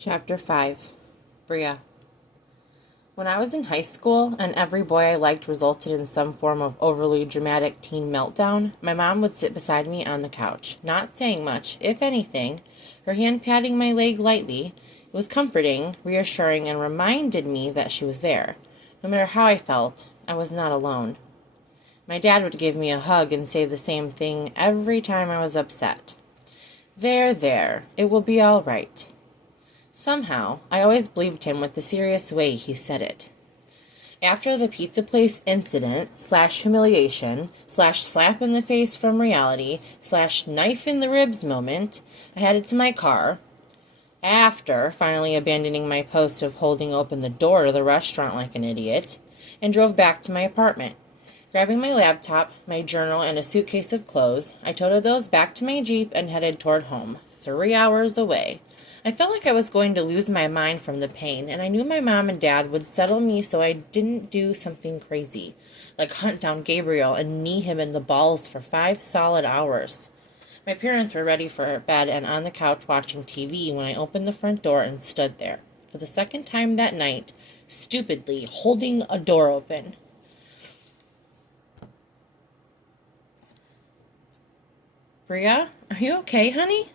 Chapter 5. Breah. When I was in high school, and every boy I liked resulted in some form of overly dramatic teen meltdown, my mom would sit beside me on the couch, not saying much, if anything, her hand patting my leg lightly. It was comforting, reassuring, and reminded me that she was there. No matter how I felt, I was not alone. My dad would give me a hug and say the same thing every time I was upset. There, it will be all right. Somehow, I always believed him with the serious way he said it. After the pizza place incident / humiliation / slap in the face from reality / knife in the ribs moment, I headed to my car. After finally abandoning my post of holding open the door to the restaurant like an idiot, and drove back to my apartment. Grabbing my laptop, my journal, and a suitcase of clothes, I toted those back to my Jeep and headed toward home, 3 hours away. I felt like I was going to lose my mind from the pain, and I knew my mom and dad would settle me so I didn't do something crazy, like hunt down Gabriel and knee him in the balls for 5 solid hours. My parents were ready for bed and on the couch watching TV when I opened the front door and stood there, for the second time that night, stupidly holding a door open. Breah, are you okay, honey?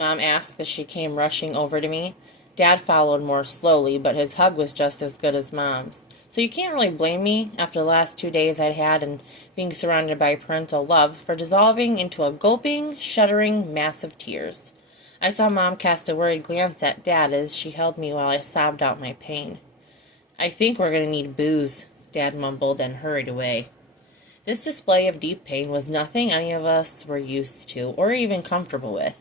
Mom asked as she came rushing over to me. Dad followed more slowly, but his hug was just as good as Mom's. So you can't really blame me, after the last 2 days I'd had and being surrounded by parental love, for dissolving into a gulping, shuddering mass of tears. I saw Mom cast a worried glance at Dad as she held me while I sobbed out my pain. I think we're going to need booze, Dad mumbled and hurried away. This display of deep pain was nothing any of us were used to or even comfortable with.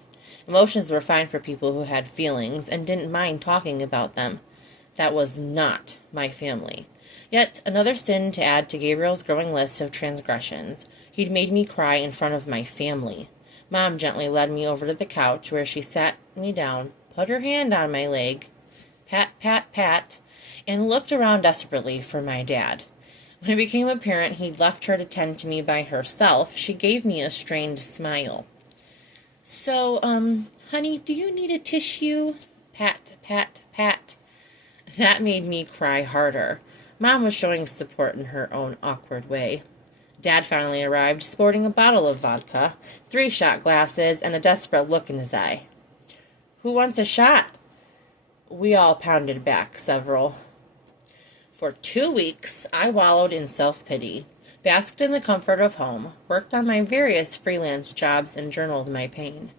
Emotions were fine for people who had feelings and didn't mind talking about them. That was not my family. Yet another sin to add to Gabriel's growing list of transgressions. He'd made me cry in front of my family. Mom gently led me over to the couch where she sat me down, put her hand on my leg, pat, pat, pat, and looked around desperately for my dad. When it became apparent he'd left her to tend to me by herself, she gave me a strained smile. So, honey, do you need a tissue? Pat, pat, pat. That made me cry harder. Mom was showing support in her own awkward way. Dad finally arrived, sporting a bottle of vodka, 3 shot glasses, and a desperate look in his eye. Who wants a shot? We all pounded back several. For 2 weeks, I wallowed in self-pity, basked in the comfort of home, worked on my various freelance jobs, and journaled my pain.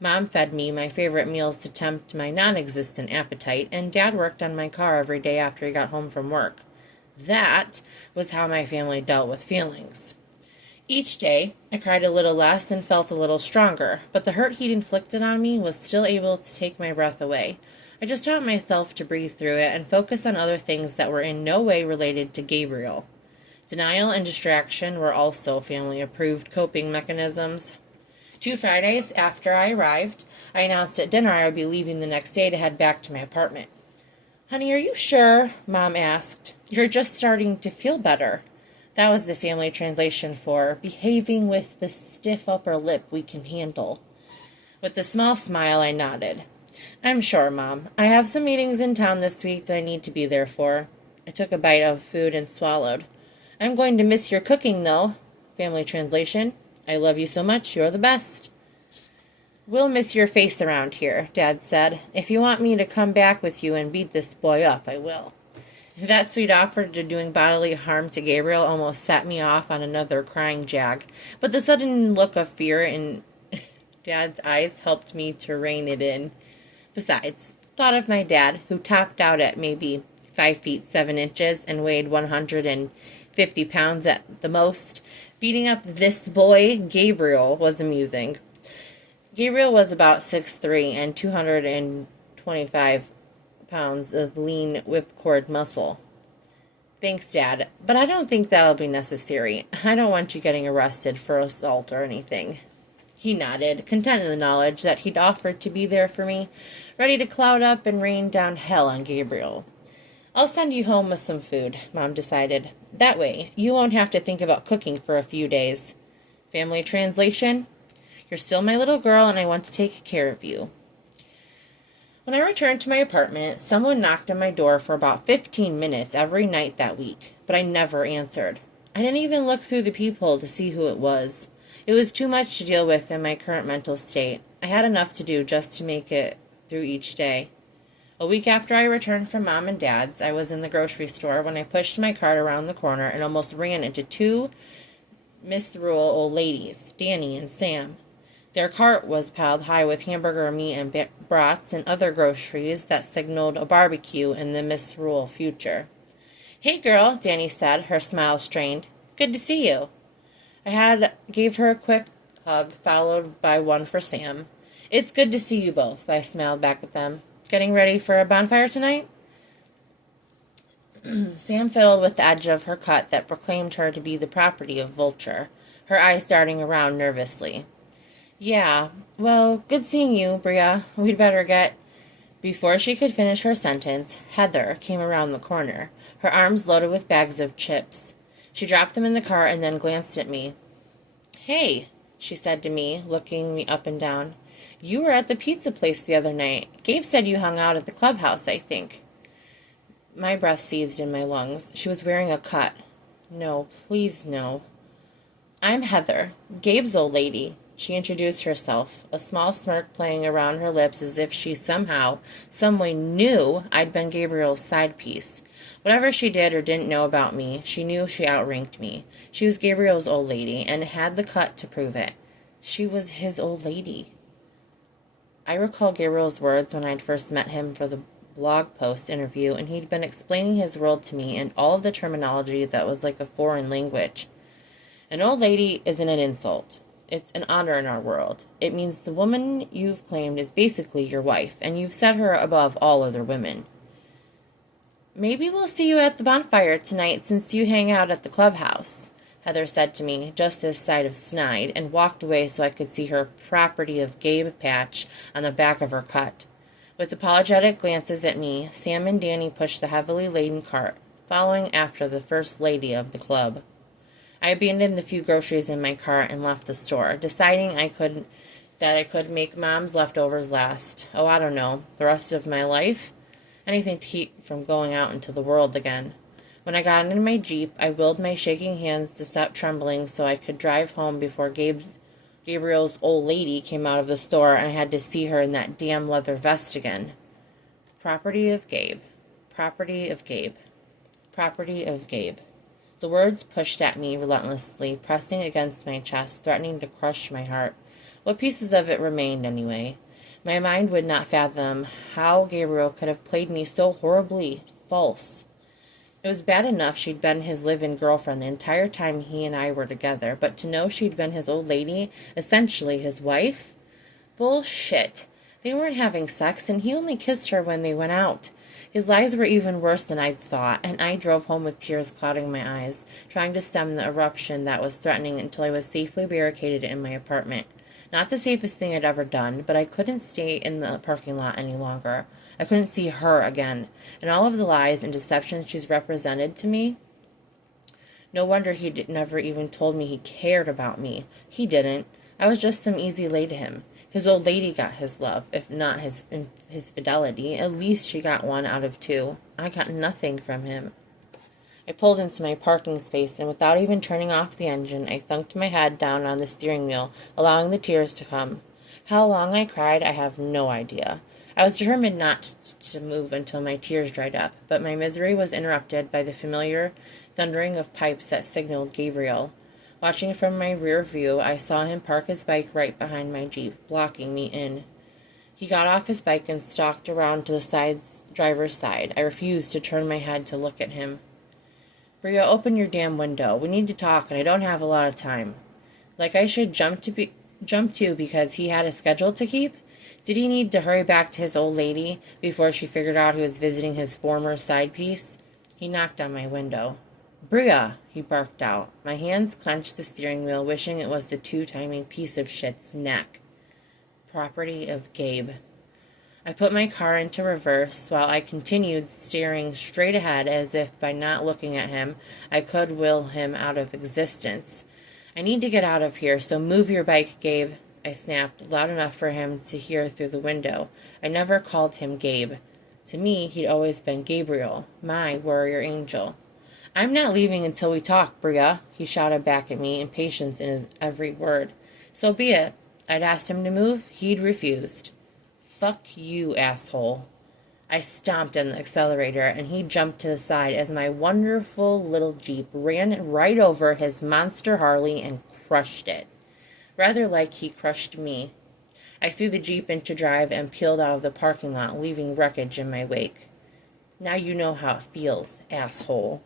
Mom fed me my favorite meals to tempt my non-existent appetite, and Dad worked on my car every day after he got home from work. That was how my family dealt with feelings. Each day, I cried a little less and felt a little stronger, but the hurt he'd inflicted on me was still able to take my breath away. I just taught myself to breathe through it and focus on other things that were in no way related to Gabriel. Denial and distraction were also family-approved coping mechanisms. 2 Fridays after I arrived, I announced at dinner I would be leaving the next day to head back to my apartment. Honey, are you sure? Mom asked. You're just starting to feel better. That was the family translation for behaving with the stiff upper lip we can handle. With a small smile, I nodded. I'm sure, Mom. I have some meetings in town this week that I need to be there for. I took a bite of food and swallowed. I'm going to miss your cooking, though. Family translation. I love you so much, you're the best. We'll miss your face around here, Dad said. If you want me to come back with you and beat this boy up, I will. That sweet offer to doing bodily harm to Gabriel almost set me off on another crying jag, but the sudden look of fear in Dad's eyes helped me to rein it in. Besides, thought of my dad, who topped out at maybe 5 feet 7 inches and weighed 150 pounds at the most. Beating up this boy, Gabriel, was amusing. Gabriel was about 6'3" and 225 pounds of lean whipcord muscle. Thanks, Dad, but I don't think that'll be necessary. I don't want you getting arrested for assault or anything. He nodded, content in the knowledge that he'd offered to be there for me, ready to cloud up and rain down hell on Gabriel. I'll send you home with some food, Mom decided. That way, you won't have to think about cooking for a few days. Family translation? You're still my little girl, and I want to take care of you. When I returned to my apartment, someone knocked on my door for about 15 minutes every night that week, but I never answered. I didn't even look through the peephole to see who it was. It was too much to deal with in my current mental state. I had enough to do just to make it through each day. A week after I returned from Mom and Dad's, I was in the grocery store when I pushed my cart around the corner and almost ran into two misrule old ladies, Danny and Sam. Their cart was piled high with hamburger meat and brats and other groceries that signaled a barbecue in the misrule future. "Hey, girl," Danny said, her smile strained. "Good to see you." Gave her a quick hug, followed by one for Sam. "It's good to see you both," I smiled back at them. "Getting ready for a bonfire tonight?" Sam fiddled with the edge of her cut that proclaimed her to be the property of Vulture, her eyes darting around nervously. "Yeah, well, good seeing you, Breah. We'd better get—" Before she could finish her sentence, Heather came around the corner, her arms loaded with bags of chips. She dropped them in the car and then glanced at me. "Hey," she said to me, looking me up and down. "You were at the pizza place the other night. Gabe said you hung out at the clubhouse, I think." My breath seized in my lungs. She was wearing a cut. No, please no. "I'm Heather, Gabe's old lady," she introduced herself, a small smirk playing around her lips as if she somehow, someway knew I'd been Gabriel's side piece. Whatever she did or didn't know about me, she knew she outranked me. She was Gabriel's old lady, and had the cut to prove it. She was his old lady. I recall Gabriel's words when I'd first met him for the blog post interview, and he'd been explaining his world to me and all of the terminology that was like a foreign language. An old lady isn't an insult. It's an honor in our world. It means the woman you've claimed is basically your wife, and you've set her above all other women. "Maybe we'll see you at the bonfire tonight since you hang out at the clubhouse," Heather said to me, just this side of snide, and walked away so I could see her property of Gabe patch on the back of her cut. With apologetic glances at me, Sam and Danny pushed the heavily laden cart, following after the first lady of the club. I abandoned the few groceries in my cart and left the store, deciding I could make Mom's leftovers last. Oh, I don't know, the rest of my life? Anything to keep from going out into the world again. When I got into my Jeep, I willed my shaking hands to stop trembling so I could drive home before Gabriel's old lady came out of the store and I had to see her in that damn leather vest again. Property of Gabe. Property of Gabe. Property of Gabe. The words pushed at me relentlessly, pressing against my chest, threatening to crush my heart. What pieces of it remained, anyway? My mind would not fathom how Gabriel could have played me so horribly false. It was bad enough she'd been his live-in girlfriend the entire time he and I were together, but to know she'd been his old lady, essentially his wife? Bullshit. They weren't having sex, and he only kissed her when they went out. His lies were even worse than I'd thought, and I drove home with tears clouding my eyes, trying to stem the eruption that was threatening until I was safely barricaded in my apartment. Not the safest thing I'd ever done, but I couldn't stay in the parking lot any longer. I couldn't see her again, and all of the lies and deceptions she's represented to me. No wonder he never even told me he cared about me. He didn't. I was just some easy lay to him. His old lady got his love, if not his fidelity. At least she got one out of two. I got nothing from him. I pulled into my parking space, and without even turning off the engine, I thunked my head down on the steering wheel, allowing the tears to come. How long I cried, I have no idea. I was determined not to move until my tears dried up, but my misery was interrupted by the familiar thundering of pipes that signaled Gabriel. Watching from my rear view, I saw him park his bike right behind my Jeep, blocking me in. He got off his bike and stalked around to the driver's side. I refused to turn my head to look at him. "Breah, open your damn window. We need to talk, and I don't have a lot of time." Like I should jump to because he had a schedule to keep? Did he need to hurry back to his old lady before she figured out he was visiting his former side piece? He knocked on my window. "Breah," he barked out. My hands clenched the steering wheel, wishing it was the two-timing piece of shit's neck. Property of Gabe. I put my car into reverse while I continued staring straight ahead as if by not looking at him I could will him out of existence. "I need to get out of here, so move your bike, Gabe." I snapped, loud enough for him to hear through the window. I never called him Gabe. To me, he'd always been Gabriel, my warrior angel. I'm not leaving until we talk, Breah, he shouted back at me, impatience in his every word. So be it. I'd asked him to move. He'd refused. Fuck you, asshole. I stomped on the accelerator, and he jumped to the side as my wonderful little Jeep ran right over his monster Harley and crushed it. Rather like he crushed me. I threw the Jeep into drive and peeled out of the parking lot, leaving wreckage in my wake. Now you know how it feels, asshole.